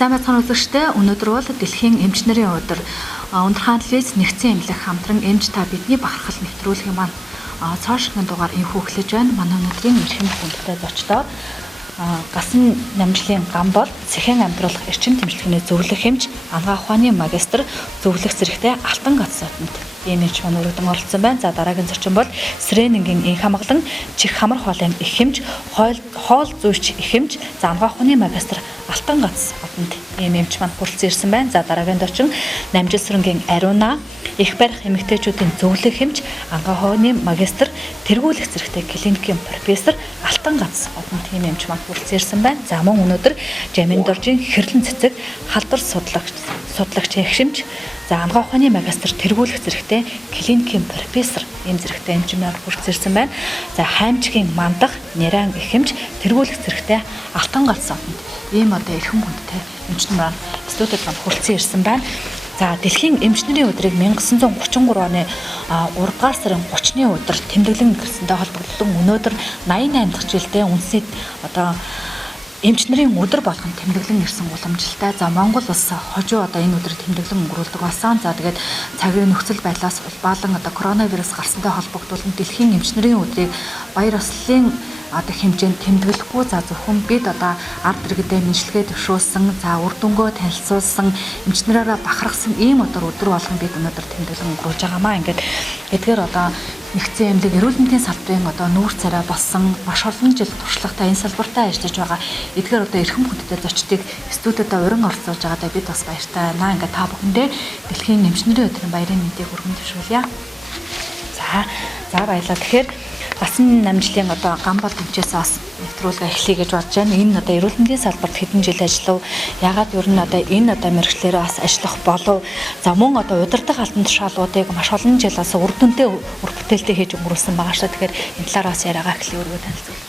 Сайн байцгаана үзэгчдээ. Өнөөдөр бол дэлхийн эмч нарын өдөр. Ундрахаан телевиз нэгдсэн эмнэлэг хамтран Эмч Та Бидний Бахархал нэвтрүүлгийн маань цаашгийн дугаар инхүү эхлэж байна. Манай өнөөдрийн эрхэм хүндтэй зочдоо гасан намжлын гам бол цэхэн амьдруулах эрчим тэмцлэгний зөвлөх эмч, ангаа ухааны магистр, зөвлөх зэрэгтэй алтан гац сотонд эмч маань өргөдөн оролцсон байна. За дараагийн зочин бол Срэнингийн инх хамглан чих хамар хоолын их эмч, хоол зүйч их эмч, за ангаа ухааны магистр алтан гац сотонд эмч маань хүрэлцэн ирсэн байна. За дараагийн зочин Намжилсрынгийн ариуна их барих эмэгтэйчүүдийн зөвлөх эмч, ангаа ухааны магистр, тэргүүлэх зэрэгтэй клиникийн профессор алтан гац сотонд эмч маань хүрэлцэн ирсэн байна. За мөн өнөөдөр Жамин доржийн хэрлэн цэцэг халдвар судлаагч ягшимч, за ангаа ухааны магистр, тэргүүлэх зэрэгтэй клиникийн профессор эм зэрэгтэй эмч маань хүрэлцэн ирсэн байна. За хаймчгийн мандах няран их эмч, тэргүүлэх зэрэгтэй алтан гац сотонд ийм одоо эрхэм хүндтэй эмч маань студид маань хүрэлцэн ирсэн байна. За дэлхийн эмч нарын өдрийг 1933 оны 3 дугаар сарын 30-ны өдөр тэмдэглэн гэрсэнтэй холбогдлон өнөөдөр 88 дахь жилдээ үндэсний одоо эмч нарын өдөр болгон тэмдэглэн ирсэн уламжлалтай. За Монгол улс хожуу одоо энэ өдрийг тэмдэглэн өнгөрүүлдэг болсон. За тэгээд цагийн нөхцөл байдлаас улбаалan одоо коронавирус гарсантай холбогдуулан дэлхийн эмч нарын өдрийг баяр ёслолын одоо хэмжээнд тэмдэглэхгүй, за зөвхөн бид одоо ард иргэдээ мэдлэгээ төвшүүлсэн, за үр дүнгөө танилцуулсан, эмч нараараа бахархсан ийм өдөр болгон бид өнөөдөр тэмдэглэн өнгөрүүлж байгаамаа. Ингээд эдгээр одоо нэгдсэн эмнэлэг эрүүл мэндийн салбарын одоо нүүр царай болсон маш олон жил туршлагатай энэ салбартаа ажиллаж байгаа эдгээр одоо эрхэм хүндтэй зочдыг студиудаа урин оролцуулж байгаадаа бид бас баяртай байна. Ингээд та бүхэндээ дэлхийн эмч нарын өдрийн баярын мэндийг хүргэн төвшүүлье. За баярлалаа. Тэгэхээр гасан намжлын одоо гам бол тэмчээс бас нэвтрүүлэг эхлэе гэж бодож байна. Энэ одоо эрүүл мэндийн салбарт хэдэн жил ажиллав. Ягаад ер нь одоо энэ одоо мэргэжлэрээ бас ажиллах болов. За мөн одоо удирдах албан тушаалуудыг маш олон жил бас үр дүнтэй үр бүтээлтэй хийж өнгөрүүлсэн байгаа шүү. Тэгэхээр энэ талаар бас яриагаа эхлэе өргөө танилцуулъя.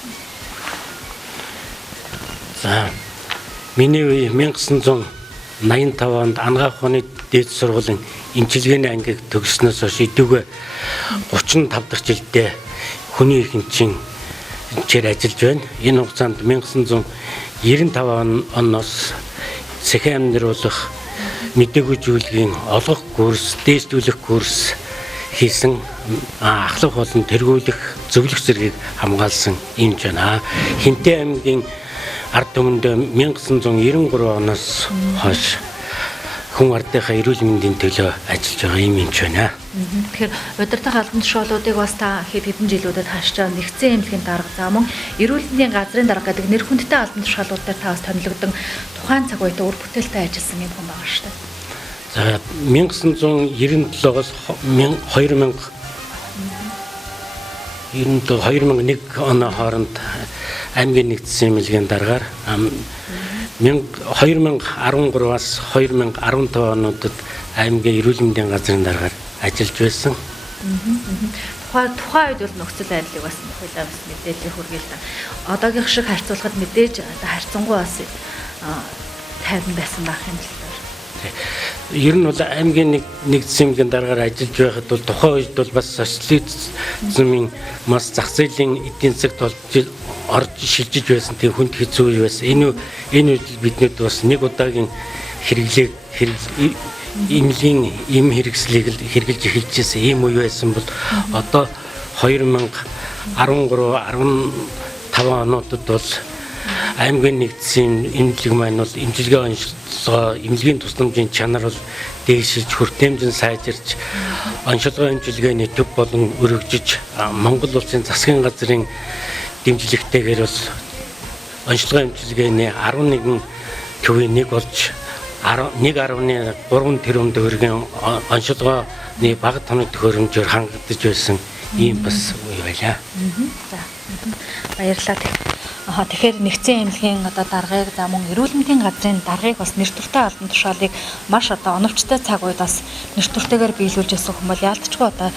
За миний үе 1985 онд ангаа ухааны дээд сургуулийн эмчилгээний ангийг төгссөнөөс хойш идэвхтэй 35 дахь жилдээ хүний их эмчийн эмчээр ажиллаж байна. Энэ хугацаанд 1995 оноос цэхэн амьдруулах мэдээгүй зүйлгийн олгох курс, дээшлүүлэх курс хийсэн, ахлах болон тэргүүлэх зөвлөх зэргийг хамгаалсан эмч байна. Хинтээ аймгийн ард түмэнд 1993 оноос хойш хүн ардынхаа эрүүл мэндийн төлөө ажиллаж байгаа юм эмч байна. Тэгэхээр удирдах албан тушаалуудыг бас та хэдэн жилүүдэд хаашиж байгаа нэгдсэн эмнэлгийн дарга, за мөн эрүүл мэндийн газрын дарга гэдэг нэр хүндтэй албан тушаалууд дээр та бас томилогдсон тухайн цаг үед үр бүтээлтэй ажилласан юм хүн байгаа шүү дээ. За 1997-оос 2001 оны хооронд аймгийн нэгдсэн эмнэлгийн даргаар 2013-аас 2015 онуудад аймгийн эрүүл мэндийн газрын даргаар ажиллаж байсан. Тухайн үед бол нөхцөл байдлыг бас хойлоо бас мэдээлэл хүргэе л да. Одоогийн шиг харьцуулахад мэдээж харьцангуй бас тайван байсан байх юм л да. Ер нь бол аймгийн нэгдсэн эмнэлгийн даргаар ажиллаж байхад бол тухайн үед бол бас социализмын маш зах зээлийн эдийн засагт орж шилжиж байсан тийм хүнд хэцүү үе байсан. Энэ үед биднүүд бас нэг удаагийн эмнэлгийн эм хэрэгслийг хэрэгжилж эхэлжсэн ийм үе байсан бол одоо 2013-15 онуудад бол аймгийн нэгдсэн эмнэлэг маань бол эмчилгээ онцлогоо, эмнэлгийн тусламжийн чанар бол дээшилж, хүртээмжин сайжирч, онцлогоо эмчилгээний төв болон өргөжж, Монгол улсын засгийн газрын дэмжлэгтэйгээр бол онцлогоо эмчилгээний 11 төвийн нэг болж 1.3 тэрбум төгрөгийн онцлогооны бага тоног төхөөрөмжөөр хангагдаж байсан ийм бас үе байлаа. За баярлалаа. Тэгэхээр нэгдсэн эмнэлгийн одоо даргыг, за мөн эрүүл мэндийн газрын даргыг бас нэр төртэй албан тушаалыг маш одоо оновчтой цаг үед бас нэр төртэйгээр биелүүлж ирсэн хүмүүс яалтчгүй одоо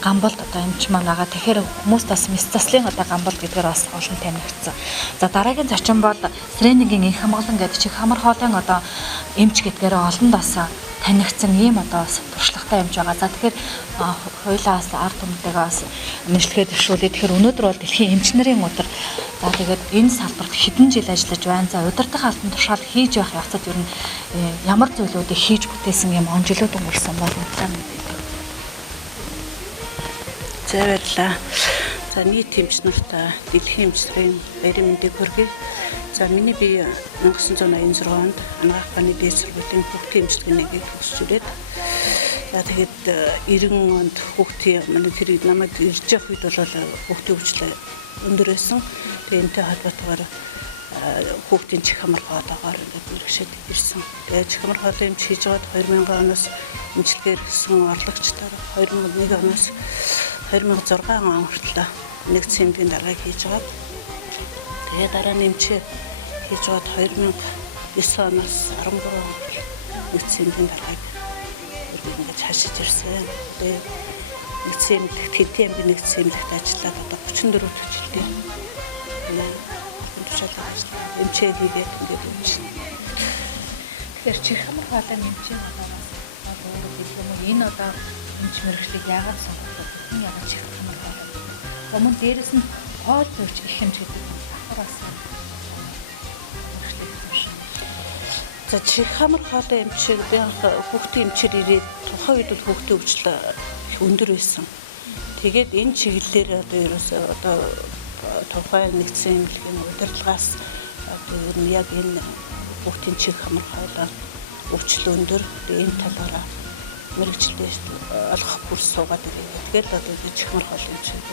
гамболд одоо эмч маань байгаа. Тэгэхээр хүмүүс бас мэс заслын одоо гамболд гэдгээр бас олон танигдсан. За дараагийн зочин бол Срэнингийн инх хамглан гэдэг чих хамар хоолын одоо эмч гэдгээр олон бас танигдсан ийм одоо туршлагатай эмч байгаа. За тэгэхээр хоёулаас ард түмтэйгээ бас мэдлэгээ төвшүүлээ. Тэгэхээр өнөөдөр бол дэлхийн эмч нарын өдөр За тэгээд энэ салбарт хэдэн жил ажиллаж байна. За удирдах албан тушаал хийж явах явцад ер нь ямар зүйлүүдийг хийж бүтээсэн юм онжлоод өнгөрсөн бол удаан мэдээ. За баярлалаа. За нийт эмч нартай дэлхийн эмчийн баярын мэндийг хүргэе. За миний би 1986 онд Анагаахны дээд сургуулийн хүүхдийн эмчилгээ нэгийг төгсөж ирээд тэгээд 90 онд хүүхдийн манай тэр намайг ирж явах үед бол хүүхдийн хөгжил өндөр байсан. Тэгээд энэтэй холбоотойгоор хүүхдийн чих хамар хоолоогоор ингээд мэрэгшээд ирсэн. Тэгээд чих хамар хоолой эмч хийж байгаад 2000 оноос эмчилгээр гэсэн орлогчдоор 2001 оноос 2006 он хүртэл нэгдсэн эмнэлгийн даргаыг хийж байгаа. Тэгээд дараа нь эмчээ хийж байгаад 2009 оноос 13 он нэгдсэн эмнэлгийн даргаыг ингэж хашиж ирсэн. Тэгээд нэгдсэн эмнэлэгт хэдийн эмнэлэг нэгдсэн эмнэлэгт ажиллаад одоо 34 төжилтэй. Тушаалаа ажиллаа. Эмчээ хийгээд ингээд өмчсөн. Тэгэхээр чих хамар хоолой нэмчийн болоос өөрөө хэлэх юм уу энэ одоо эмч мэрэгчлийг яагаад сонгох вэ? Яагаад чих хамар хоолой? Өмнө дээрэс нь хоол зурч их хэмж гэдэг давхраас за чих хамар хоолой эмчээр би хүүхдийн эмчээр ирээд тухайн үед бол хүүхдийн хөгжил их өндөр байсан. Тэгээд энэ чиглэлээр одоо ерөөсөө одоо тухайн нэгдсэн эмнэлгийн удирдлагаас одоо ер нь яг энэ хүүхдийн чих хамар хоолой өвчлөл өндөр энэ талаараа мэрэгчлээ олох курс суугаад ирээ. Тэгээд одоо чих хамар хоолой эмчээр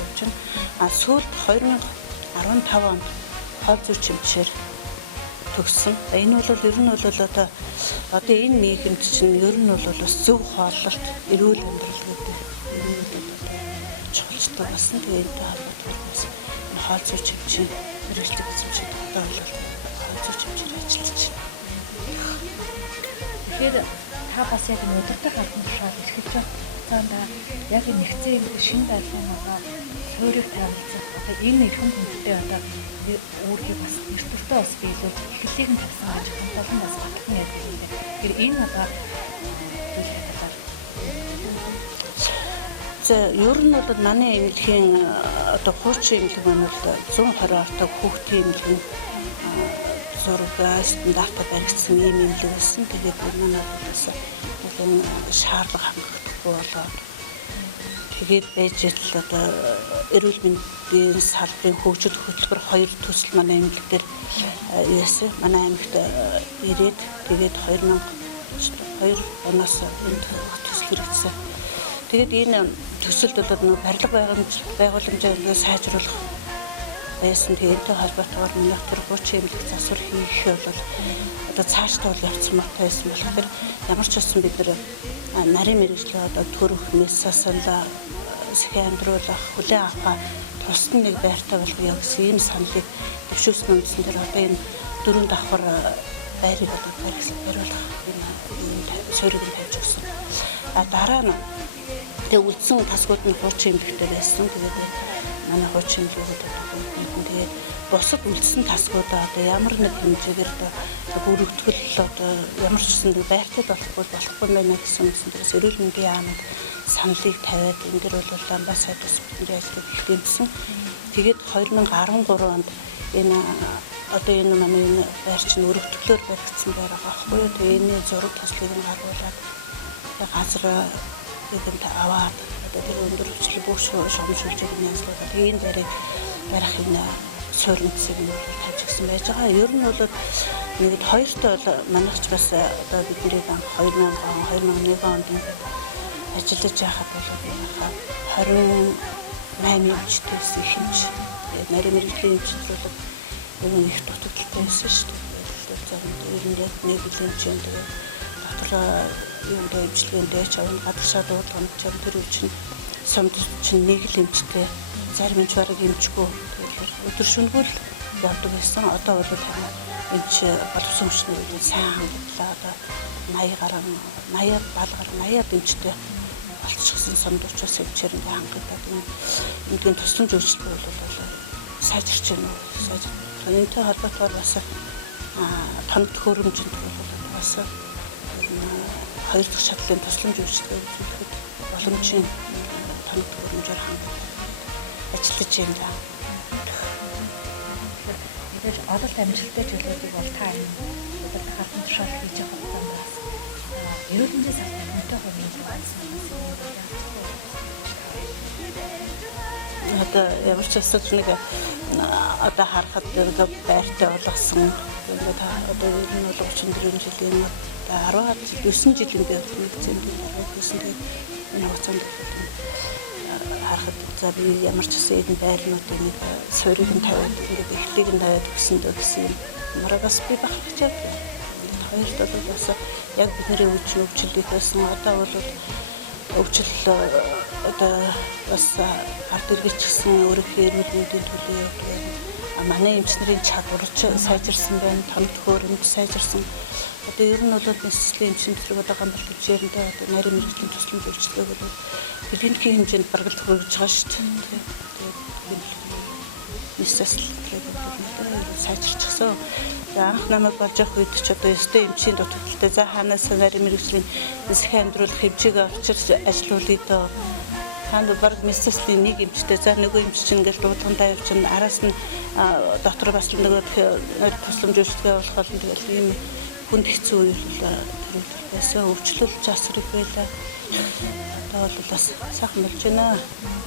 явж байна. Сүүлд 2015 онд хоол зүйч эмчээр төгссөн. Энэ бол ер нь бол одоо энэ нийгэмд чинь ер нь бол бас зөв хооллолт, эрүүл амьдрал гэдэг чухалчтай болсон. Тэгээд энэтэй холбоотойгоор бас хоол зүйч эмчийн мэрэгчлэг эзэмшиж одоо бол хоол зүйч эмчээр ажиллаж байна. Тэгэхээр та бас яг удирдах албан тушаал эрхэлж байгаа яг нэгцэн эмнэлэг шинэ даргын одоо суурийг таамагласан. Одоо энэ эрхэм хүнтэй одоо өөрхий бас эртүртэй бас биелүүлж эхлэлийг нь тавьсан гэж хамтлаган бас батлан ярьдаг юм дээ. Тэгэхээр энэ одоо за ер нь бол манай эмнэлгийн одоо хуучин эмнэлэг маань бол 120 ортой хүүхдийн эмнэлгийн зураг стандартаар баригдсан ийм эмнэлэг байсан. Тэгээд манай бас шаардлага хангахгүй болоод тэгээд байж л одоо эрүүл мэндийн салбарын хөгжил хөтөлбөр 2 төсөл манай эмнэлэг дээр ирсэн. Манай аймагт ирээд тэгээд 2002 оноос энэ төсөл хэрэгжсэн. Тэгээд энэ төсөлд бол нэг барилга байгууламжаа сайжруулах байсан. Тэгээд энэтэй холбоотойгоор минийх тэр хуучин эмнэлэг засвар хийх бол одоо цаашдаа бол явцсан муутай байсан болохоор ямар ч байсан бид нарийн мэрэгчлээ одоо төрөх мессасанла сэхэ амьдруулах хүлээн авах тусдан нэг байртай болгоё гэсэн ийм саналыг төвшүүлсэн үндсэн дээр одоо энэ 4 давхар байрыг одоо бариулах энэ суурийг нь тавьж өгсөн. Дараа нь тэгээ үлдсэн тасгууд нь хуучин эмнэлэгтэй байсан. Тэгээд манай хуучин эмнэлгүүд тэгээд бусад үлдсэн тасгуудаа одоо ямар нэг хэмжээгээр одоо бүрэгдэхүүл одоо ямар ч гэсэн байртай болохгүй байна гэсэн үндсэн дээрээс эрүүл мэндийн яамд саналыг тавиад энэ дэр бол амбассад ус бидний ажлыг ихтэмсэн. Тэгээд 2013 онд энэ одоо энэ манай энэ байр чинь өргөтгөлөөр баригдсан байгаа байхгүй юу. Тэгээд энэ зураг төслийг нь харуулад газар энд аваад одоо тэр өндөр хүчлэг бүх шугамшуулж байгаа юм яаслаа. Тэгээд энэ дээрээ барих энэ сууринцыг нь тавьж гисэн байж байгаа. Ер нь бол ингээд хоёртой бол манайч бас одоо бидний 2000 он 2001 онд ажиллаж байхад бол 28 эмчтэйс их эмч. Нарийн мэрэгжлийн эмчтэр бол энэ их дутагдaltaй байсан шүү дээ. Тэгээд ер нь яг нэг эмчийн тэгээд доктор юунд эмчилгээндээ ч авна гадагшаа дуудлаганд ч тэр үе чинь сумд чинь нэг л эмчтэй зарим эмч бараг эмчгүй өдөр шөнөгүй явдаг байсан. Одоо бол эмч боловсон хүчний сайн хандлаа одоо 80 гаруй 80 балгаар 80 эмчтэй болчихсон сумдуучаас эмчээр ингээ хангагдаад энэ тусламж үйлчлэл бол сайжирч байна. Энэтэй холбоотойгоор бас тоног төхөөрөмжөнд бол бас 2 дахь шатлалын тусламж үйлчлэл үзүүлэхэд боломжийн тоног төхөөрөмжөөр хангаж ажиллаж байна. тэгж одод амжилттай чөлөөтэй бол та энэ удирдах албан тушаал хийж байгаа хугацаанд бас эрүүл мэндийн салбарт үнэтэй хэмжиж байсан юм. Одоо ямар ч асуудал нэг одоо харахад одоо байртай болгосон. Тэгээд одоо ер нь бол 34 жилийн 19 жилийн дээр нэгцэн гэсэн тэгээд энэ хугацаанд харахад за би ямар ч гэсэн энэ байрнуудын нэг суурийг нь тавиад ингээд эхлэлийг нь тавиад гэсэн юм. Марагаас би бахархаж байна. Хоёрт бол бас яг бидний өвчлөлийг байсан. Одоо бол өвчлөл одоо бас ард иргэж гисэн өөрийнхөө эрүүл мэндийн төлөө манай эмч нарын чадварч сайжирсан байна. Тоног төхөөрөмж сайжирсан. Одоо ер нь бол нэвтрүүлгийн эмчийн зэрэг одоо гандалт хэмжээрэндээ одоо нарийн мэрэгжлийн төслийн зөвчлөг бол клиникийн хэмжээнд бараг л хүрэж байгаа шүү дээ. Тэгээд нэвтрүүлэг сайжирчихсан. Анх намайг болж явах үед ч одоо өстэй эмчийн дутагдaltaй за хаанаас нарийн мэрэгжлийн засгийн амьдруулах хэмжээг авчирч ажилуулъя доо. Танд бараг нэвтрүүлгийн нэг эмчтэй за нөгөө эмч чинь ингээд дуудлагандаа явчихна. Араас нь доктор бас нөгөө тусламж үйлчлэгээ болох бол тэгэл ийм хүнд хэцүү үйл байсан. Өвчлөл засрыг байлаа. Одоо бол бас сайхан болж байна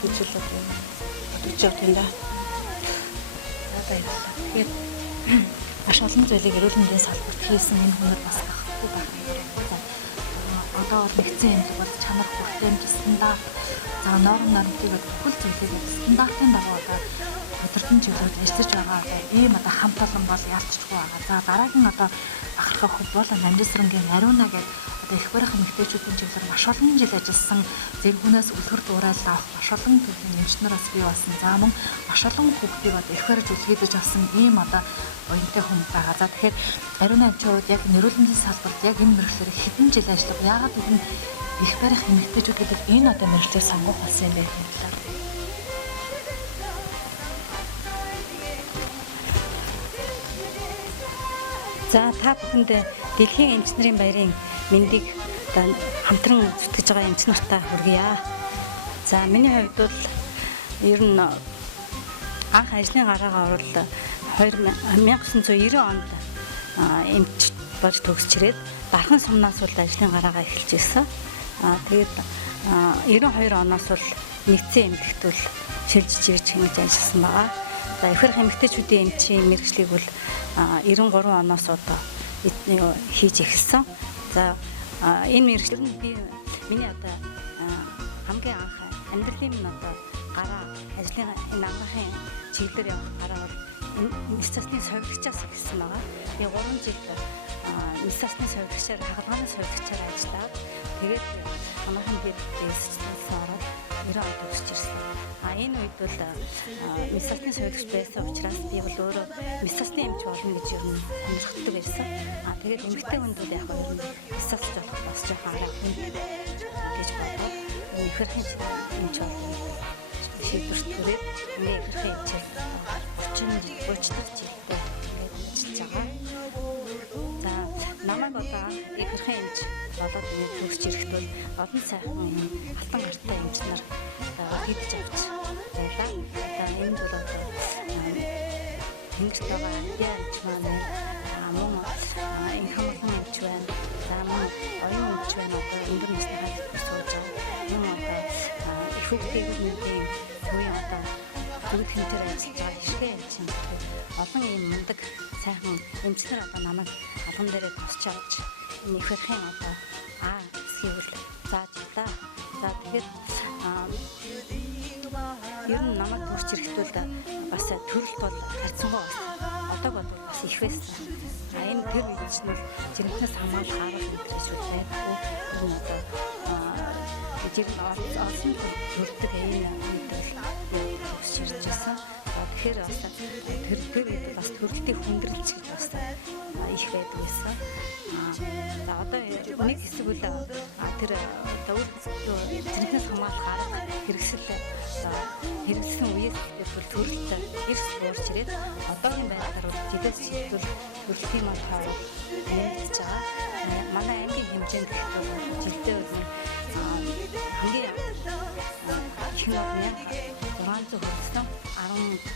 гэж л бодож явд юм да. Баярлалаа. Тэгээд маш олон зүйлийг эрүүл мэндийн салбарт хийсэн энэ хүнээр бас гахгүй байх юм. Одоо бол нэгдсэн эмнэлэг бол чанар хүртээмж стандарт за норм нормтыг бүхэл зүйлийг стандартын дагуу одоо удирдан чиглэлд ажиллаж байгаа ийм одоо хамт олон бол ялцчихгүй байгаа. За дараагийн одоо бахархах хөв бол намжисрангийн ариуна гэдэг одоо их барих эмэгтэйчүүдийн чиглэлээр маш олон жил ажилласан зэргүүнээс үлгэр дуурайл авах маш олон төрлийн эмчнэраас бий болсон. За мөн маш олон хүүхдийг одоо их барьж үлгэдэж авсан ийм одоо оюунтай хүн байгаа. За тэгэхээр ариуна эмчүүд яг эрүүл мэндийн салбарт яг энэ мэргэжлээр хэдэн жил ажиллав. Яагаад гэвэл их барих эмэгтэйчүүд гэдэг энэ одоо мэргэжлийг сонгох болсон юм бэ гэх юм талаар. За та бүхэнд дэлхийн эмч нарын баярын мэндийг хамтран зүтгэж байгаа эмч нартаа хүргье. За миний хувьд бол ер нь анх ажлын гараагаа орвол 1990 онд эмч болж төгсч ирээд дархан сумнаас бол ажлын гараагаа эхэлж ирсэн. Тэгээд 92 оноос бол нэгдсэн эмнэлэгт бол шилжиж ирж хэмж ажилласан байгаа. За их барих эмэгтэйчүүдийн эмчийн мэргэжлийг бол 93 оноос одоо хийж эхэлсэн. За энэ мэргэжлэр нь би миний одоо хамгийн анх амьдралын минь одоо гараа ажлын энэ амгахын чиглэлээр явах гараа бол нэвтрүүлгийн совилгчаас эхэлсэн байгаа. Би 3 жил нэвтрүүлгийн совилгчаар хагалгааны совилгчаар ажиллаад тэгээд амгахын дэвсэлсэн ороод 90 он төгсч ирсэн. Энэ үед бол нэвтрүүлгийн совилгч байсан учраас би бол өөрөө нэвтрүүлгийн эмч болно гэж ер нь сонирхдаг байсан. Тэгээд эмэгтэй хүнд бол яг ер нь нэвтрүүлж болох бас жоохон арга хүн гэж бодоод их барихын эмч болно шийдвэрт хүрээд энэ их барихын эмчээр 30 жил ингээд ажиллаж байгаа. За намайг одоо их барихын эмч болоод ингээд төгсч ирэхэд бол олон сайхан алтан гартай эмч нар хийдэж авч байлаа. Одоо энэ бол одоо Эмч Та Бидний эмч маань мөн энэ хамгаалсан эмч байна. За мөн оюун эмч байна. Одоо өнгөр насны хавьд сууж байгаа. Мөн одоо их хүүхдийн төвийн одоо төвд хэмжээр ажиллаж байгаа ишгэ эмч юм. Олон ийм мундаг сайхан эмчнэр одоо намайг алган дээрээ тусч авч энэ их барихын одоо хэсгийг зааж байлаа. За тэгээд ер нь намайг төрч ирэхэд бол бас төрөлт бол харьцангуй бас одоо бол бас их байсан. Энэ тэр үед ч нэр жирэмснээс хамгаалах арга хэмжээс шүү байдгүй. Энэ одоо жирэмс олсон төрөлтөг энэ төгсч ирж байсан. Тэгэхээр бас тэр үед бас төрөлтийн хүндрэлч гэж бас их байдаг байсан. За одоо нэг хэсэг үл тэр одоо жирэмснээс хамгаалах арга хэрэгсэлсэн үеэс бол төрөлт эрс буурч ирээд одоогийн байдлаар бол жилээс жилдэл төрөлтийн мал хаваа нэмэгдэж байгаа. Манай аймгийн хэмжээнд гэхэд жилдээ бол хамгийн их норм 600 хүрсэн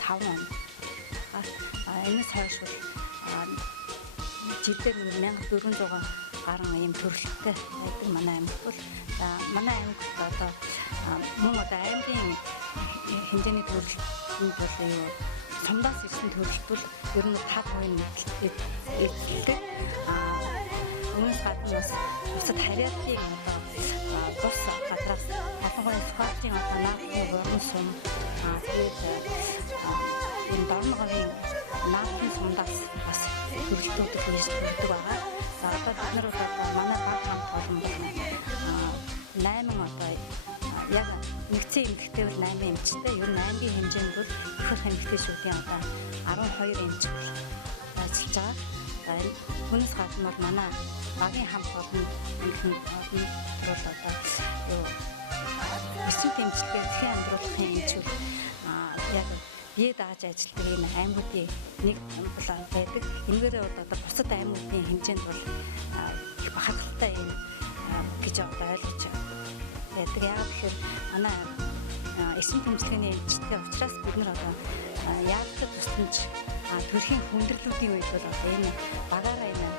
15 он. энэс хойш бол жилдээ 1400 гаруй ийм төрөлхтэй байдаг манай аймагт бол манай аймагт одоо мөн одоо аймгийн хэмжээний төрөлхтөнд бол юу сумдаас ирсэн төрөлхт бол ер нь 5% нийтлэлтэй үүнээс гадна бас бусад харьяалтын одоо бус гадраас ялангуяа спортын одоо наадмын уран сум тэгээд энэ дорногын наадмын сумдаас бас төрөлтүүд ирж төрдөг байгаа. За одоо бид нар бол манай баг хамт олон 8 одоо яг нэгдсэн эмэгтэй бол 8 эмчтэй. Ер нь аймгийн хэмжээнд бол их эмэгтэйчүүдийн одоо 12 эмч ажиллаж байгаа. За хүнс гадна бол манай багийн хамт олон бол одоо юу эсрэг эмчилгээ дэлхийн амьдруулахын эмчүүд яг бие дааж ажилладаг энэ аймагуудын нэг план байдаг. Энэгээр бол одоо бусад аймагуудын хэмжээнд бол их бахархалтай юм гэж одоо ойлгож байдаг. Яг тэгэхээр манай эсрэг эмчилгээний эмчтэй учраас бид нар одоо яагаад тусламж төрхийн хүндрэлүүдийн үед бол одоо энэ багаараа энэ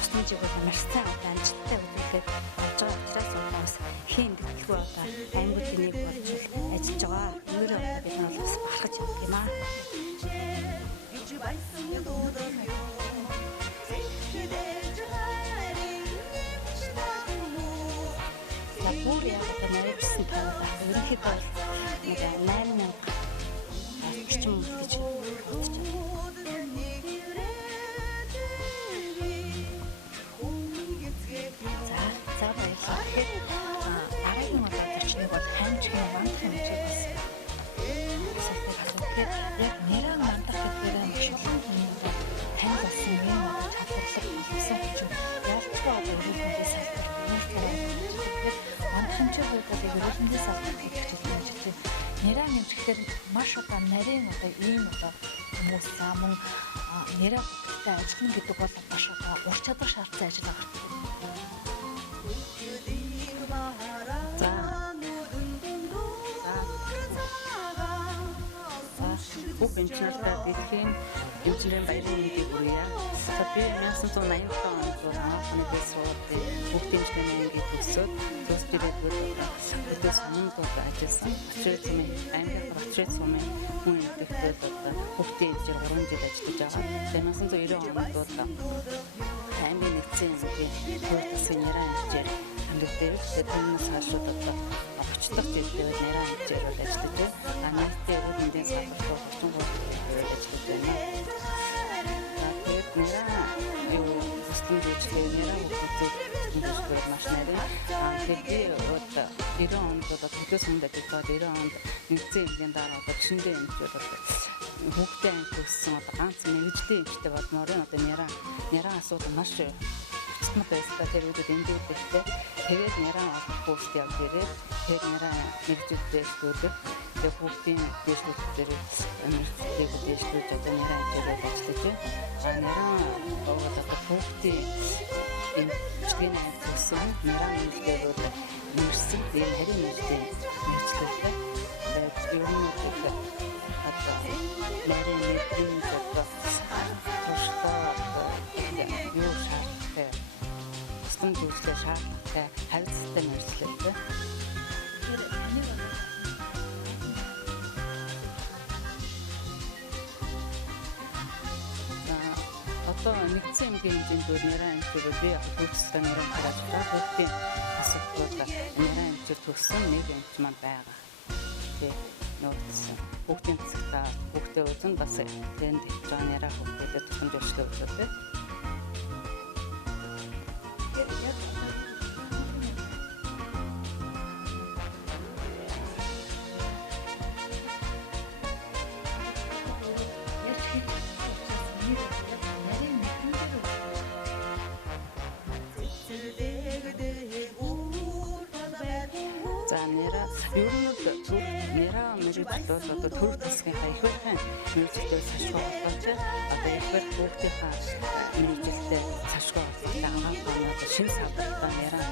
тусламжийг бол маш сайн амжилттай үзүүлээд болж байгаа учраас бас хийн дэлгэрэнгүй одоо аймагуудын нэг болж ажиллаж байгаа. Өөрөөр хэлбэл бид нар бас бахархаж явах юм аа. Бүр яг одоо нарийнсан тавьлаа. Ерөнхийдөө нэг 8000 орчим гэж бодож байна. За баярлалаа. Тэгэхээр дараагийн боловсролчны бол хаймчгийн мандах хэмжээ бас тэгэхээр яг нэрээ мандах гэдэг нь тань болсон юм уу чадварлаг болсон гэж ялцгаа одоо ерөнхийдөө салбар мандах хэмжээ бол ерөнхийдөө салбар гэж хэлдэг. Нэрээ хэмжихээр маш одоо нарийн одоо ийм одоо хүмүүс мөн нэрээ хөтөлтэй ажиллана гэдэг бол маш одоо ур чадвар шаардсан ажил байгаа. Бүх эмчнэртэй дэлхийн эмчнэрийн баярын мэндийг хүргье. За би 1987 онд анхны дэсруудын бүх эмчнэрийн мэндийг төгсөөд төсөж ирээдүйд өмнөд ажилласан. Очрол сумын аймгийн очрол сумын хүн эмэгтэйчүүд хүүхдийн эмчээр 3 жил ажиллаж байгаа. Тэгээ 1990 онд аймгийн нэгдсэн эмчийн төрөлхтний нэрээ эмчээр амьддаг. Тэрнээс хашууд одоо 30 дахь жилдээ нэрээ эмчээр ажиллаж байна. Нийтдээ өргөндийн салбарт 33 ажиллаж байна. Тэгээд нэрээ юу төслийн дэвшлээ нэрээ хөтөлбөр маш нарийн. Тэгээд би 90 онд одоо төдөөс хүнд ажиллаад 90 онд нэгдсэн эмчийн дараа одоо чиндээ эмчүүд хүүхдээ амт төссөн одоо ганц мэрэгжлийн эмчтэй болмоор одоо нэрээ асуудал маш мод байсаа тэр үедэд эндэгтэй тэгээд нэрээ олох пост явж ирээд тэгээд нэрээ нэгжүүд дэвшлүүлдэг тэгээд хүүхдийн дэвшлүүд дээр нэрийг дэвшлүүлж одоо нэрээ амжилт ажиллаж байна. Нэрээ одоо хүүхдийн эмчгийн амьдсан нэрээ нэгжээр нэрсэн тэгээд харин нэгжтэй нэрчлэлтэй тэгээд ер нь одоо нэрээ нэгжийн одоо юу шаардлагатай тусламж үйлчлэх шаардлагатай харилцаатай мэргэжлээ. Одоо нэгдсэн эмгийн хэмжээнд нэрээ амжилт би төгссөн нэрээ амжилт хүүхдийн асуудлууд нэрээ амжилт төгссөн нэг эмч маань байгаа. Тэгээ нөөцсөн хүүхдийн цэгтаа хүүхдээ үзэн бас тэнд жоо нэрээ хүүхдэд тусламж үйлчлэх өгдөө. За нэрээ ер нь нэрээ мэрэгжил бол одоо төр засгийнхаа их байхын мэрэгчлээ сашгүй болгож одоо их байх хүүхдийнхаа мэрэгжилтэй сашгүй болгож анхаарал шинэ салбартаа нэрээ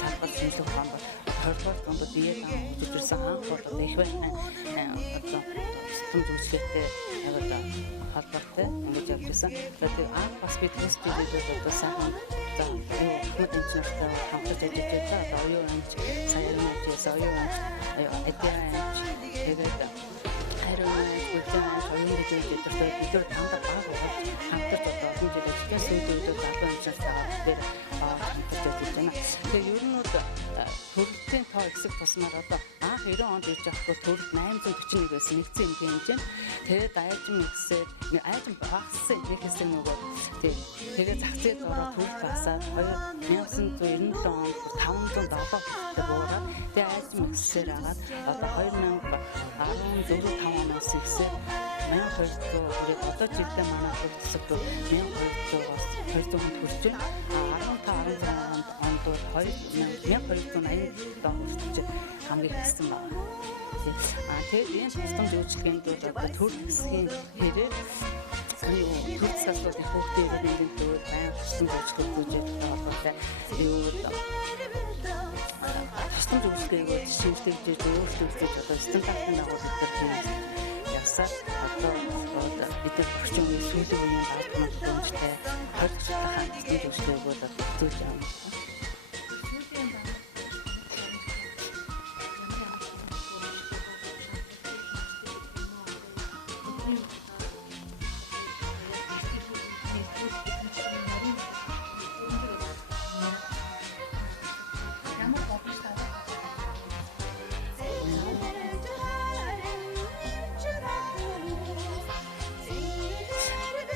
салбар шинжлэх ухаан бол 20-р онд диет үзэж ирсэн анх бол их байна одоо сэтгэл зүйлстэй холбоотой ингэж явж байсан. Тэгээд анх бас бид фестивалд одоо сайхан за хамт эмч нартай хамтарч ажиллаж байгаа. Одоо оюун эмч, саяны эмч, оюун эмч, эдгээр эмч тэгээд харин оюун гэж өдөртөө бид хамтар баг хамтарч одоо олон жил ажиллаж сүйдүүд залуу эмчнэртэйгээ бид хамтарч ажиллаж байна. Тэгээд ер нь бол төрөлтийн тоо ихсэх тусмаар одоо анх 90 онд ирж явахдаа төрөлт 841 байсан нэгдсэн эмчийн хэмжээ. Тэгээд айжм багассан нэг хэсэг нөгөө тэгээд зах зээл ороо төрөлт багасаад 2997 онд 507 хүнтэй буураад тэгээд айжм ихсээр агаад одоо 2014-5 оноос ихсээр 1200 хүрээд одоо жилдээ манай төгсөг 1200-аас 200 хүнд хүрч байна. 15-16 онд бол 2287 хүрч хамгийн ихсэн байна. Тэгээд энэ тусламж үйлчилгээнд бол одоо төрөлт хэсгийн хэрээр төрөлцөөс бол их хөвгтэй ирээдүйн төр баян тусламж үйлчилгээ үзүүлж байгаа тусламж үйлчилгээг шийдвэрлэж өөрчлөлтөж одоо стандартын дагуу бид явсаар одоо бид орчин үеийн сүүлийн үеийн даатгал хэмжтэй 20 жилийн тусламж үйлчилгээг бол үзүүлж байгаа юм.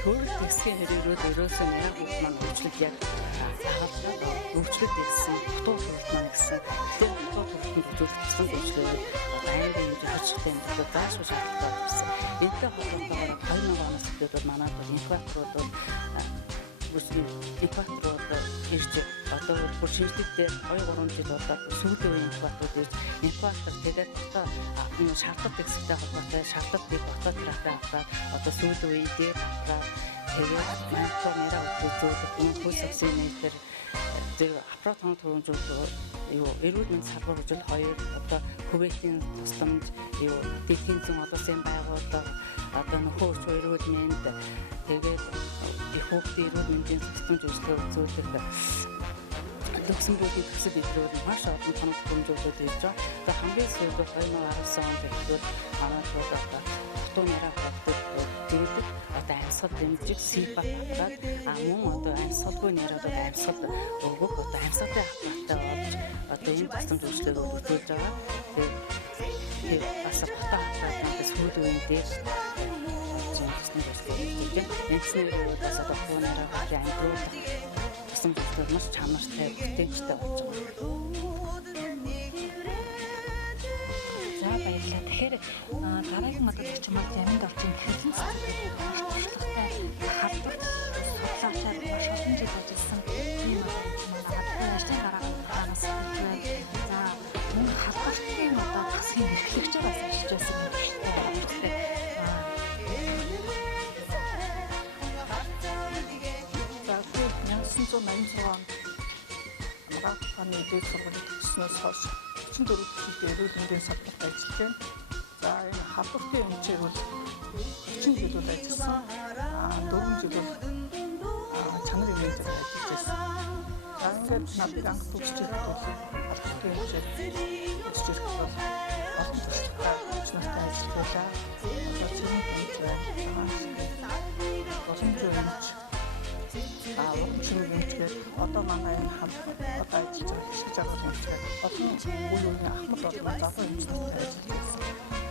Төрөлт хэсгийн хэрэгрүүд ерөөсөө яг маань үйлчлэг яг үйлчлэг гэсэн дутуу төрөлт маань гэсэн тэр дутуу төрөлтөнд үзүүлсэн үйлчлэг аймгийн хэмжээтэй хэмжээтэй заашгүй шаардлагатай болсон. Энэтэй холбоотойгоор 2000 оноос эхлээд бол манайд бол инкубаторууд ирж одоо бүр шинжлэхдээ 2-3 жил болоод сүүлийн үеийн инкубаторууд ирж инкубатор тэгээд одоо шаардлагатай хэсэгтэй холбоотой шаардлагыг ботоод тэрапи аваад одоо сүүлийн үеийн дээр аваад тэгээд манайд нэраа үзүүлдэг энэ хөлс оксиметр зэрэг аппарат хоногдуулж эрүүл мэндийн салбар хөгжил 2 одоо Кувейтийн тусламж дэлхийн зүүн олон улсын байгууллага одоо нөхөр эрүүл мэнд тэгээд их хүүхдийн эрүүл мэндийн тусламж үйлчилгээ үзүүлдэг Люксембургийн төсөл эдлүүд маш олон тоног хэмжүүлэлт хийж байгаа. Одоо хамгийн сүүлд 2019 онд эхлээд манай бол одоо хотын нэраа өгдөг одоо амьсгал дэмжих сипат аваад мөн одоо амьсгалгүй нэраа одоо амьсгал өгөх одоо амьсгалын аппараттай болж одоо энэ тусламж үйлчилгээг үзүүлж байгаа. Тэгээд бас хотын аппараттай сүүлийн үеийн дээр Энэснээр бас одоо хуунараа амжуулах гэсэн зүйл маш чанартай бүтээгчтэй болж байгаа. За баярлалаа. Тэгэхээр дараагийн модуль чимээд яминд орчин хэвлэн туршлагатай халдвар судлаачаар маш олон жил ажилласан ийм манай ажлын дараагаанаас за мөн халдвартын одоо засгийн эрхлэгчээр бас ажиллаж байсан юм байна. 1986 онд Америкийн дээд сургуулийн төгссөнөөс хойш 34 жилийн эрүүл мэндийн салбарт ажиллаж байна. За энэ халдвартын эмчээр бол 30 жил ажилласан. 4 жил чанарын менежер ажиллаж байсан. За ингээд надад анх төгсч ирэхэд бол халдвартын эмчээр төгсч ирэхэд бол олон туршлагатай эмчнэртэй ажиллаулаа. Одоо цэвэн эмч байна. Боломжтой эмч эмчгээд одоо манай энэ хамт одоо ажиллаж байгаа хэсэг жаргал эмчгээд олон үеийн ахмад олон залуу эмчтэй ажиллаж байсан.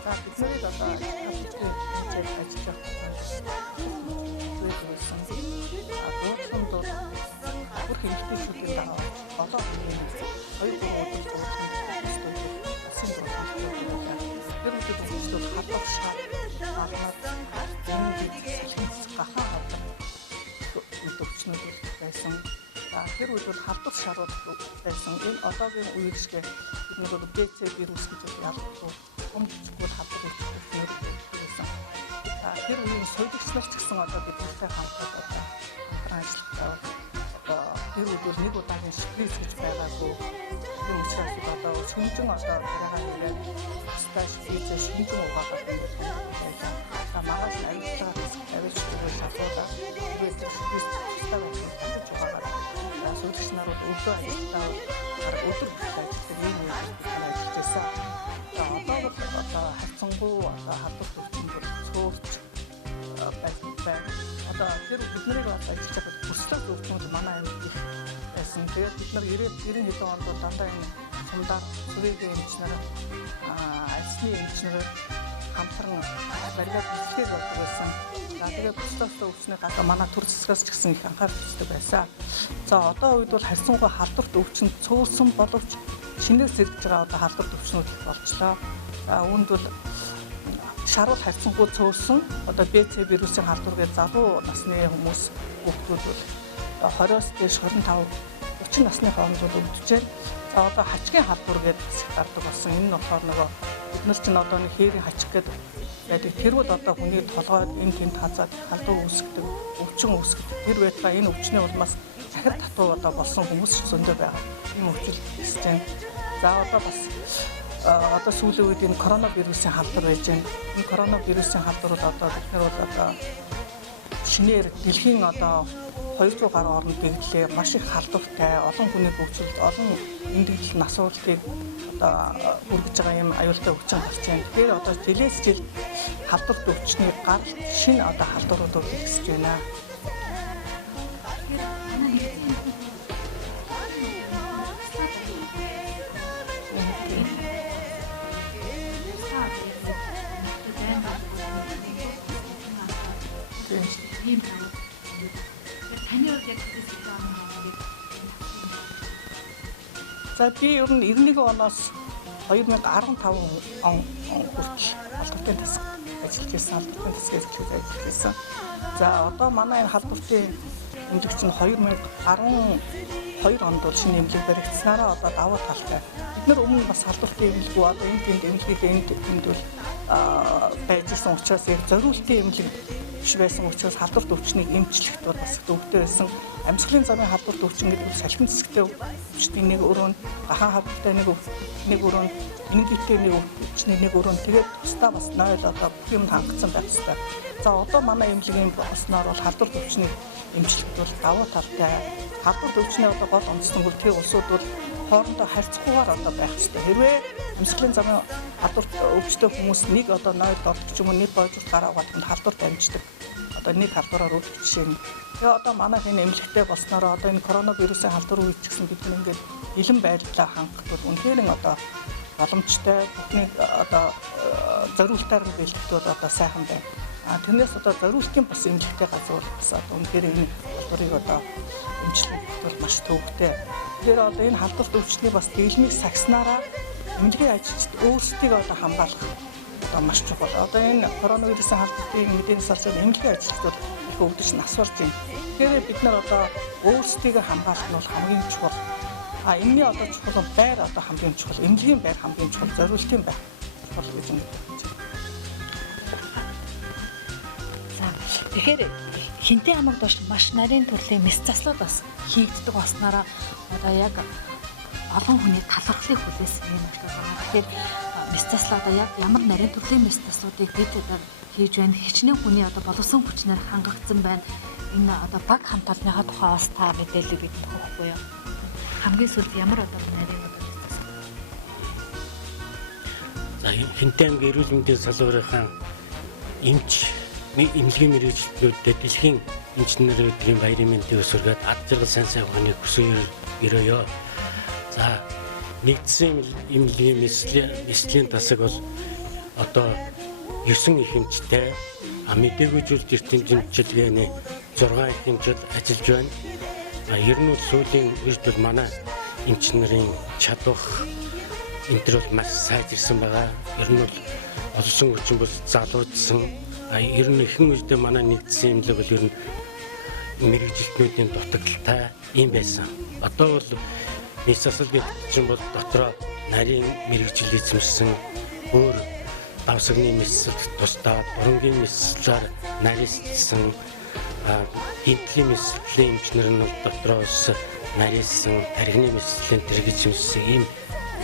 За бидний одоо эмчээр ажиллаж байсан. Дуудлын бол бүх эмчтүүдийн даа одоо 2-3 өдөр зурсан асын дуудлын тэр үеийн хадгалах шаар агнаад энэ салхиц гахаа хавдаг төвчнүүд байсан. Тэр үед бол халдвар шарууд байсан. Энэ одоогийн үеийг шиг бид нэг БЦ вирус гэж ялгдсан. Өмчгүүд халдвар үйлчлэгчнүүд байсан. Тэр үеийн соёлогч нар ч гэсэн одоо бидэнтэй хамтдаа одоо ажиллагаа одоо тэр үед нэг удаагийн шиприз гэж байгаагүй. Тийм учраас одоо шүнжин одоо байгаа ингээд стаж шиприз шүнжин угаагаад байлаа. Та маргааш авилтаас авилтгаас асуулаа. Тэгээд шиприз стаг татаж угаагаад сүүлч нарууд өдөө ажиллаа. Өдөр бүтэн ажилладаг юм ажиллажсэн. Одоо бол одоо хавцангуу одоо халдвар төвчмөр цөөрч байна. Одоо тэр биднийг ажиллаж байгаа бүслэг төвчмөр манай аймагт их байсан. Тэгээд бид нар 90 хэдэн онд дандаа энэ сумдаа сүвэгийн эмчнэр альсны эмчнэр хамтран баригад бүслэг болдог байсан. Тэгээд бүслэг төвчний гадаа манай төр засгаас ч гэсэн их анхаарал татдаг байсан. За одоо үед бол харьцангуй халдвар төвчөнд цөөлсөн боловч шинээр сэргэж байгаа одоо халдвар төвчнүүд болчлоо. Үүнд бол шаруул харьцангуй цөөрсөн одоо БЦ вирусын халдвар гэж залуу насны хүмүүс өгөхүүд бол 20-оос дээш 25 30 насны хооронд өгдөж байна. За одоо хачгийн халдвар гэж гардаг болсон. Энэ нь болохоор нөгөө бид нар чинь одоо нэг хээрийн хачиг гэдэг байдаг. Тэр бол одоо хүний толгойд энэ тэнд хазаад халдвар үүсгдэг, өвчин үүсгдэг. Тэр байтугай энэ өвчний улмаас захир татуу одоо болсон хүмүүс ч зөндөө байгаа. Ийм өвчл үүсэж байна. За одоо бас одоо сүүлийн үед энэ коронавирусын халдвар байж байна. Энэ коронавирусын халдвар бол одоо бид нар бол одоо шинээр дэлхийн одоо 200 гаруй орнд бэглэлээ маш их халдвартай олон хүний хөгжил олон эндэгдэл насварлыг одоо хүргэж байгаа юм аюултай өвчин гарч байна. Тэгэхээр одоо жилээс жил халдвар өвчний гаралт шинэ одоо халдварууд ихсэж байна. За би ер нь 91 оноос 2015 он хүртэл халдварын тасаг ажиллаж байсан. Халдварын тасаг ажиллаж байсан. За одоо манай энэ халдварын эмнэлэг чинь 2012 онд бол шинэ эмнэлэг баригдсанараа одоо даваа талтай. Бид нар өмнө бас халдварын эмнэлэг одоо энэ тэнд эмнэлгийг энд бол байж исэн учраас яг зориултын эмнэлэг биш байсан учраас халдвар төвчнийг эмчлэхт бол бас төвтэй байсан. Амьсгалын замын халдвар төвчин гэдэг нь салхин цэцэгтэй өвчтний нэг өрөөнд, ахаан хавттай нэг өрөөнд, энэгэдтэй нэг өвчний нэг өрөөнд тэгээд тусдаа бас 0 одоо бүх юм хангацсан байх хэрэгтэй. За одоо манай эмнэлгийн болсноор бол халдвар төвчнийг эмчлэхт бол давуу талтай. Халдвар төвчний одоо гол онцлог бол тэр улсууд бол хоорондоо харьцангуйгаар одоо байх хэрэгтэй. Хэрвээ амьсгалын замын халдвар өвчтэй хүмүүс нэг одоо 0 ордог ч юм уу нэг бойжуулт гараа угаахад халдварт амждаг. Одоо нэг халдвараар өвдөх жишээ нь. Тэгээ одоо манай энэ эмнэлэгтэй болсноор одоо энэ коронавирусын халдвар үед ч гэсэн бид ингээд илэн байдлаа хангах бол үнэхээр одоо боломжтой бүхний одоо зориултаар нь бэлтгэхэд бол одоо сайхан байна. Тэрнээс одоо зориултын бас эмнэлэгтэй газар бас одоо үнэхээр энэ халдварыг одоо эмчлэхэд бол маш төвөгтэй. Тэгэхээр одоо энэ халдварт өвчтний бас дэглэмийг сагснараа эмнэлгийн ажилчид өөрсдийгөө одоо хамгаалах одоо маш чухал. Одоо энэ коронавирусын халдварын мэдээний салж эмнэлгийн ажилчид бол их өвдөж насварж байна. Тэгэхээр бид нар одоо өөрсдийгөө хамгаалах нь бол хамгийн чухал. Энэний одоо чухал байр одоо хамгийн чухал. Эмнэлгийн байр хамгийн чухал, зориултын байр чухал гэж байна. Тэгэхээр хинтээ хамаг доош маш нарийн төрлийн мэс заслууд бас хийгддэг болсноор одоо яг олон хүний талархлыг хүлээсэн юм шиг байна. Тэгэхээр мэс заслаа одоо яг ямар нарийн төрлийн мэс заслуудыг бид хийж байна. Хичнээн хүний одоо боловсон хүчнээр хангагдсан байна. Энэ одоо баг хамталныхаа тухай бас та мэдээлэл бидэнд өгөхгүй юу? Хамгийн сүүлд ямар одоо нарийн одоо мэс заслууд. За хинтээ аймгийн эрүүл мэндийн салбарынхаа эмнэлгийн мэргэжлүүдэд дэлхийн инженеруудын баярын мэндийг өсгөөд ад жаргал сайн ухааны хүсээр өрөөё. За нэгдсэн эмнэлгийн мэслийн тасаг бол одоо 9 их эмчтэй мэдээгүй зүйл эрдэм жимчилгээний 6 их эмчд ажиллаж байна. Ер нь сүүлийн үед бол манай эмч нарын чадвах энэ төр бол маш сайжирсан байгаа. Ер нь бол олсон хүчин бол залуудсан. Ер нь ихэнх үедээ манай нэгдсэн эмнэлэг бол ер нь мэрэгжилтнүүдийн дутагдaltaй юм байсан. Одоо бол мэс засал гэдэг бол дотроо нарийн мэрэгжил эзэмшсэн өөр давсагны мэс тусдаа дурангийн мэслэр нарийнсэлсэн гинтлийн мэслийн эмчнэр нь дотроос нарийнсан тархины мэслийн тэргэж юмсан ийм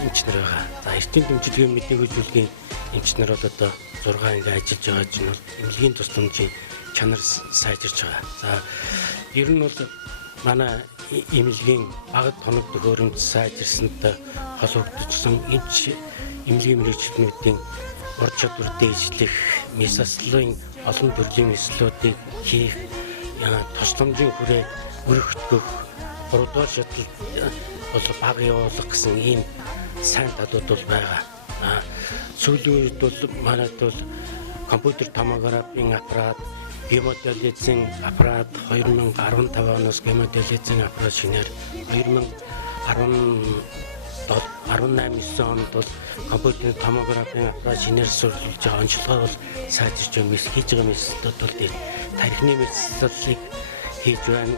эмч нар байгаа. За эртний дэмжлэгийн мэдээ үзүүлгийн эмч нар бол одоо 6 ингээ ажиллаж байгаа чинь бол эмнэлгийн тусламжийн чанар сайжирч байгаа. За ер нь бол манай эмнэлгийн бага тоног төхөөрөмж сайжирсанд холбогдсон эмнэлгийн мэргэжилтнүүдийн ур чадвар дээшлэх, месаслын олон төрлийн мэслүүдийг хийх, тусламжийн хүрээг өргөдгөх, 3 дугаар шаталд бол бага явуулах гэсэн ийм сайн талууд бол байгаа. Сүүлийн үед бол манайд бол компьютер томографийн аппарат, гемодиализын аппарат 2015 оноос гемодиализын аппарат шинээр 2018-9 онд бол компьютер томографийн аппарат шинээр сурлуулж байгаа онцлогоо бол сайжирч байгаа хийж байгаа мэслэлүүд бол тархины мэслэлийг хийж байна.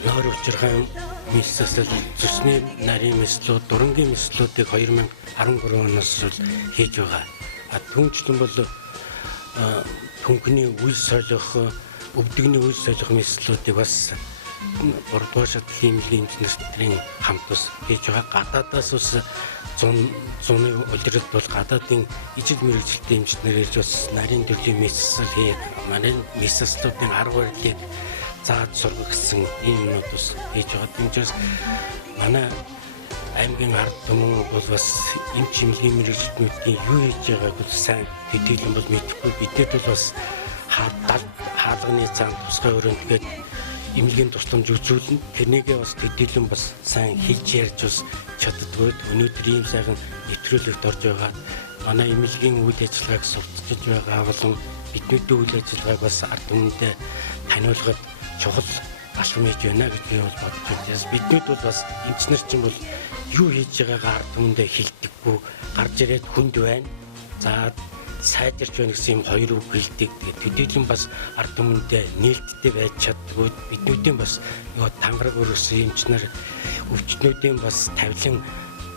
Нойр учирхай мэслэл, зүсний нарийн мэслүүд, дурангийн мэслүүдийг 2013 оноос хийж байгаа. Түүнчлэн бол хөнгөний үе солих, өвдөгний үе солих мэслүүдийг бас 3 дугаар шатлын эмнэлгийн эмчнэрийн хамт бас хийж байгаа. Гадаадаас бас 100-ны улиралд бол гадаадын ижил мэргэжилтийн эмчнэр ирж бас нарийн төрлийн мэслэл хийх, манай мэслэлтийн арга барилыг зааж сургах гэсэн ийм юмнууд бас хийж байгаа. Тиймээс манай аймгийн ард түмэн бол бас эмч эмнэлгийн мэргэжилтнүүдийн юу хийж байгааг бол сайн хэдийлэн бол мэдэхгүй. Бидэд бол бас хаалганы зам тусгай өрөөндгээд эмнэлгийн тусламж үзүүлнэ. Тэрнийгээ бас хэдийлэн бас сайн хэлж ярьж бас чаддгүй. Өнөөдөр ийм сайхан нэвтрүүлэгт орж байгаа манай эмнэлгийн үйл ажиллагааг сурталчилж байгаа болон бидний үйл ажиллагааг бас ард түмэндээ таниулахад чухал алхам хийж байна гэж би бол бодож байна. Биднүүд бол бас эмч нар чинь бол юу хийж байгаагаа ард түмэндээ хэлдэггүй, гарч ирээд хүнд байна. За сайжирч байна гэсэн юм хоёр үг хэлдэг. Тэгээд төдийлөн бас ард түмэндээ нээлттэй байж чаддгүй. Биднүүдийн бас нөгөө тангараг өрөөсөн эмч нар өвчтнүүдийн бас тавилан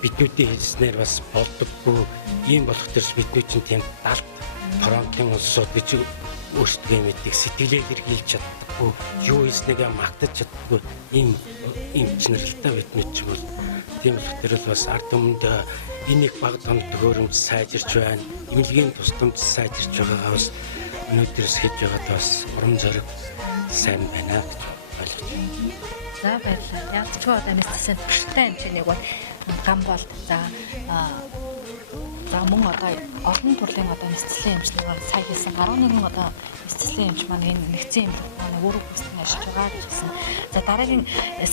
биднүүдийн хэлснээр бас болдоггүй. Ийм болох төрс биднүүд чинь тийм далд фронтын улсууд гэж өөрсдөө мэддэг, сэтгэлээр хэрэгжилж чаддаггүй, юу хийснэгээ магтаж чаддаггүй ийм эмч нар л та биднүүд ч бол тийм болохоор л бас ард түмэнд энэ их бага тоног төхөөрөмж сайжирч байна. Эмнэлгийн тусламж сайжирч байгаагаа бас өнөөдрөөс хийж байгаад бас урам зориг сайн байна гэж ойлгож байна. За баярлалаа. Ялцгүй одоо нэссэн турштай хэмжээнийг бол гам болт за мөн одоо олон төрлийн одоо нэсцлийн эмчнэр сая хийсэн 11 одоо нэсцлийн эмч маань энэ нэгцэн эмнэлэг маань өөрөө хүссэн ажиллаж байгаа гэж хэлсэн. За дараагийн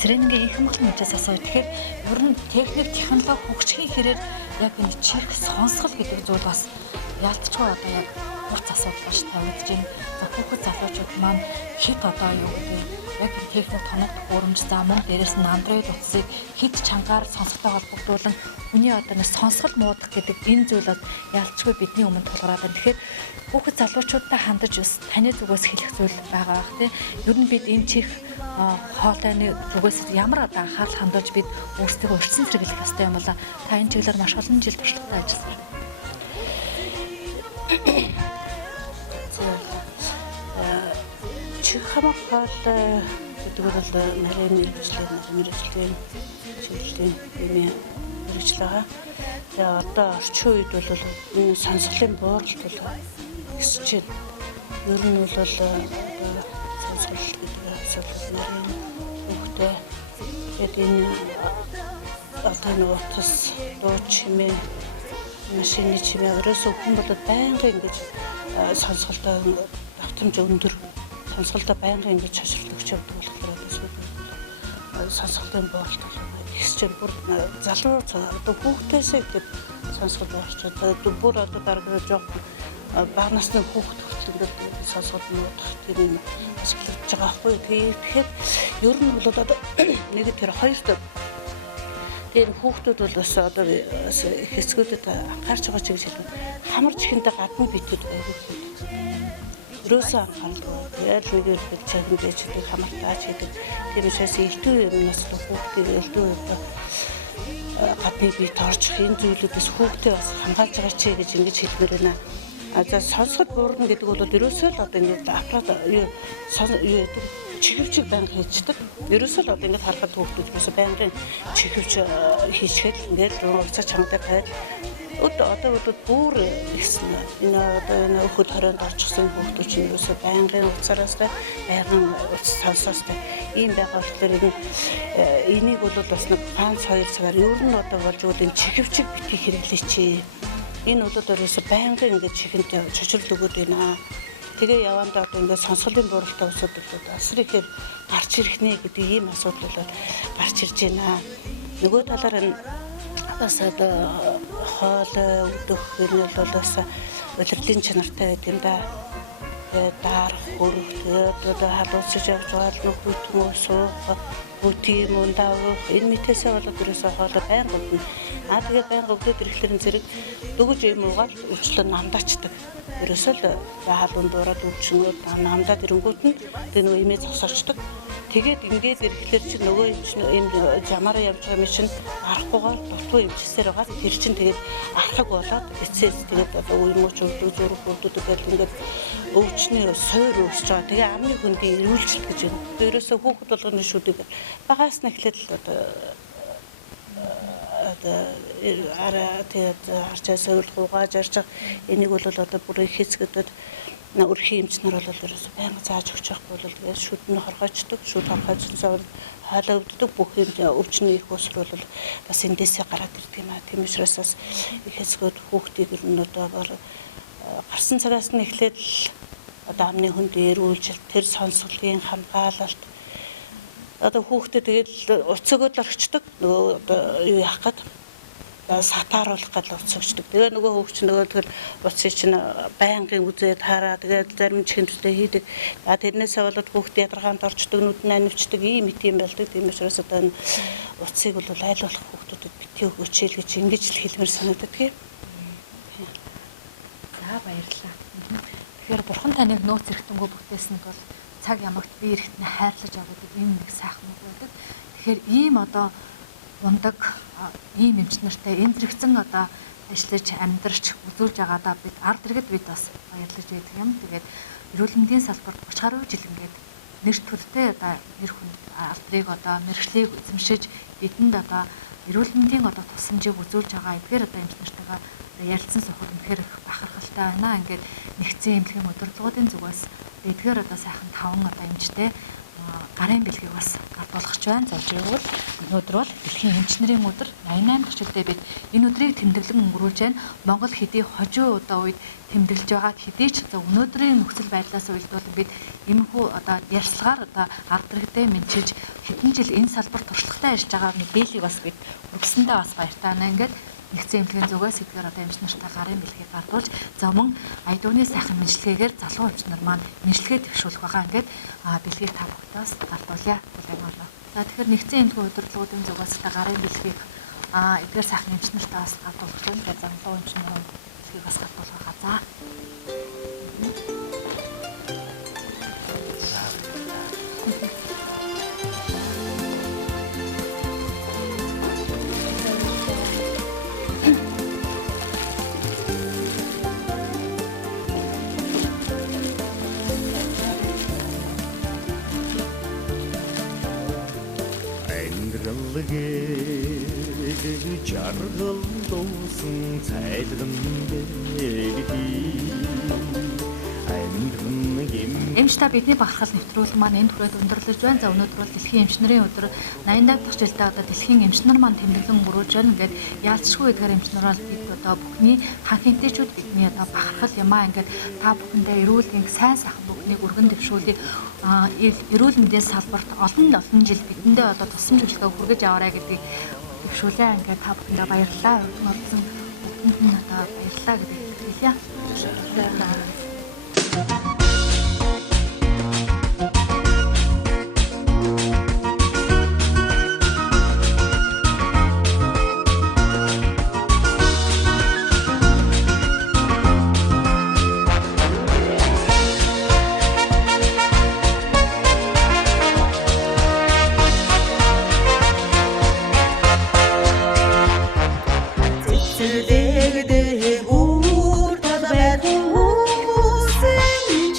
сэрэнгийн их хэмжээний эмчээс асууя. Тэгэхээр ер нь техник технологи хөгжихийн хэрээр яг энэ чих сонсгол гэдэг зүйл бас ялцгүй одоо яг урт асуудал болж тавигдж байна. За хүүхэд залуучууд маань хэд одоо юу гэдэг яг техник тоног төхөөрөмж за мөн дээрээс нь Android утсыг хэд чангаар сонсохтой холбогдуулан хүний одоо нэг сонсгол муудах гэдэг энэ зүйл бол ялцгүй бидний өмнө тулгараад байна. Тэгэхээр хүүхэд залуучуудтай хандаж бас таны зүгээс хэлэх зүйл байгаа бах тийм. Ер нь бид энэ чих хоолойны зүгээс ямар одоо анхаарал хандуулж бид өөрсдөө урьдчилан сэргийлэх ёстой юм болоо. Та энэ чиглэлээр маш олон жил туршлагатай ажилласан байна. Чих хамгаалал гэдэг бол нарийн мэргэжлийн чиглэлийн мэргэжлээ. За одоо орчин үед бол энэ сонсголын бууралт бол өсөж байна. Ер нь бол сонсгол гэдэг асуудал нарийн хөвгтэй тэгээд энэ одоо нэг утас дуу чимээ машины чимээ өрөөсөө хүн бол байнгын ингэж сонсголтой давтамж өндөр сонсголтой байнгын ингэж шашралж явдаг болохоор сонсголын боолт ихсэж бүр залуу одоо хүүхдээсээ ихэд сонсгол болчиход бүр одоо дараагаар жоохон бага насны хүүхд хөтлөд сонсгол нуудах тийм юм ашиглаж байгаа байхгүй. Тэгэхээр ер нь бол одоо нэг тэр хоёрт тэр хүүхдүүд бол бас одоо хэсгүүдэд анхаарч байгаа ч гэж хэлдэг. Хамар чихэндээ гадна битэд өрөөсөө анхаарал яг нэг л чагнаж байдаг хамар таач гэдэг. Тэр учраас элдв юмнаас хүүхдийг элдв гадны бие торчих энэ зүйлүүдээс хүүхдээ бас хамгаалж байгаа ч гэж ингэж хэлмээр байна. За сонсгол буурна гэдэг бол өрөөсөө л одоо ингэж аппарат чихвчиг байнга хийчихдэг. Ерөөсөө л ингээд харахад хүүхдүүд ерөөсөө байнгын чихвч хийчихэд ингээд уцаа чангатай байд. Одоо бүр ихсэн. Энэ өхөд хорионд орчихсон хүүхдүүд чинь ерөөсөө байнгын уцаараас байнгын уц сонсоос ийм байгаа болохоор энийг бол бас нэг 5-2 цагаар ер нь одоо болж өгөл энэ чихвчиг битгий хэрэглээч. Энэ бол ерөөсөө байнгын ингээд чихэнд чочрол өгöd байна. Тэгээ явандаа одоо ингээд сонсголын бууралтай асуудал асар ихээр гарч ирэх нэ гэдэг ийм асуудал бол гарч ирж байна. Нөгөө талаар энэ бас одоо хоол өдөх энэ бол бас удирдлын чанартай байдаг юм да. Дарах хөрөх одоо халуусаж явж байгаа нөх бүтэн суух бүти мундаа энэ мэтээсээ болоод ерөөсөө хоолой байнга өгнө. Тэгээд байнга өгдөөд ирэхлээр зэрэг дөгөж юм уугаад өвчлөө намдаачдаг. Ерөөсөө л хаалуун дуураад өвчнөө намдаад ирэнгүүт нь тэр нөгөө имээ зогсоочдөг. Тэгээд ингээд ирэхлээр чи нөгөө юм жамаараа явж байгаа юм чинь арахгүйгээр дутуу имчсээр байгаа. Тэр чинь тэгээд архаг болоод эцээс тэгээд одоо уймууч өвлөө зүрх өрдөдөг гэл ингээд өвчнөө суур өсч байгаа. Тэгээ амны хөндий ирүүлжлэх гэж юм. Ерөөсөө хүүхэд болгоны шүдэг багаас нь эхлээд л одоо тэгээд арчаа суулгуугаа жарж энийг бол одоо бүр их хэсгүүдэд өрхийн эмч нар бол ерөөсөө байнга зааж өгч байхгүй бол тэгээд шүд нь хорхоочдөг, шүд хорхоочсонсоо хаалаа өвддөг бүх юм өвчний их уср бол бас эндээсээ гараад ирдэг юм аа. Тийм учраас бас их хэсгүүд хүүхдийг ер нь одоо бол гарсан цагаас нь эхлээд л одоо амны хөндөө эрүүлж тэр сонсголын хамгаалалт одоо хүүхдэд тэгээд уцагд орчдөг нөгөө одоо юу яах гээд сатааруулах гэж уцагчдаг. Тэгээ нөгөө хүүхч нөгөө тэгэл уцыг чинь байнгын үзээд хараа тэгээд зарим чихэнтэй хийдэг. Тэрнээсээ болоод хүүхд ядаргаанд орчдөг, нүд нь анивчдаг ийм юм болдог. Тийм учраас одоо энэ уцыг бол аль болох хүүхдүүдэд битгий өгөөч гэж ингэж л хэлмээр санагддаг юм. За баярлалаа. Тэгэхээр бурхан таныг нөөц зэрэгтэнгөө бүтээсэнд бол цаг ямагт би эрэхтний хайрлаж авдаг ийм нэг сайхан үг байдаг. Тэгэхээр ийм одоо ундаг ийм эмч нартай энэ зэрэгцэн одоо ажиллаж амьдарч үзүүлж байгаадаа бид ард иргэд бид бас баярлаж байдаг юм. Тэгээд эрүүл мэндийн салбарт 30 гаруй жил ингээд нэр төртэй одоо нэр хүнд алдрыг одоо мэрэгчлийг эзэмшиж бидэнд одоо эрүүл мэндийн одоо тусламжийг үзүүлж байгаа эдгээр одоо эмч нартайгаа ярилцсан сухад үнэхээр их бахархалтай байна. Ингээд нэгдсэн эмнэлгийн удирдлагуудын зүгээс эдгээр одоо сайхан 5 одоо эмчтэй гарын бэлгийг бас гардуулгach байна. За жишээлбэл өнөөдөр бол дэлхийн эмч нарын өдөр 88 дахь жилдээ бид энэ өдрийг тэмдэглэн өнгөрүүлж байна. Монгол хэдий хожуу удаа үед тэмдэглэж байгааг хэдий ч өнөөдрийн нөхцөл байдлаас уйлдвал бид иймэрхүү одоо ярьцлагаар одоо ард иргэдэд мэдчилж хэдэн жил энэ салбарт туршлагатай ажиллаж байгаа мэдээллийг бас бид хүргэсэндээ бас баяртай байна. Ингээд нэгдсэн эмнэлгийн зүгээс эдгээр одоо эмч нартай гарын бэлгийг гардуулж за мөн айдууны сайхан мэдлэгээр залуу эмч нар маань мэдлэгээ төвшүүлэх байгаа. Ингээд бэлгийг та бүхтээс гардуулъя. За тэгэхээр нэгдсэн эмнэлгийн удирдлагуудын зүгээс та гарын бэлгийг эдгээр сайхан эмч нартай бас гардуулж байна. Тэгээд залуу эмч нарын бэлгийг бас гардуулах байгаа. За. Жаргал дуусан цайлган Эмч Та Бидний Бахархал нэвтрүүлэг маань энэ түрээд өндөрлөж байна. За өнөөдөр бол дэлхийн эмч нарын өдөр 88 дахь жилдээ одоо дэлхийн эмч нар маань тэмдэглэн өнгөрүүлж байна. Ингээд яалтчгүй эдгээр эмч нар бол бид одоо бүхний ханхинтэйчүүд бидний одоо бахархал юмаа ингээд та бүхэндээ эрүүл гэнг сайн сайхан бүхнийг өргөн дэвшүүлээ. Эрүүл мэндийн салбарт олон жил бидэндээ одоо тусламж хөдөлгөөн хүргэж аваарай гэдгийг төвшүүлээ. Ингээд та бүхэндээ баярлалаа. Нурдсан бүхэнд нь одоо баярлалаа гэдэг хэлье. Züllegde uğur tadı ben uğursun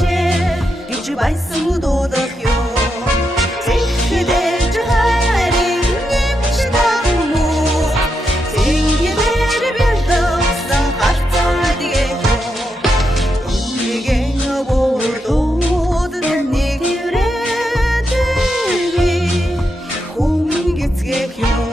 их юм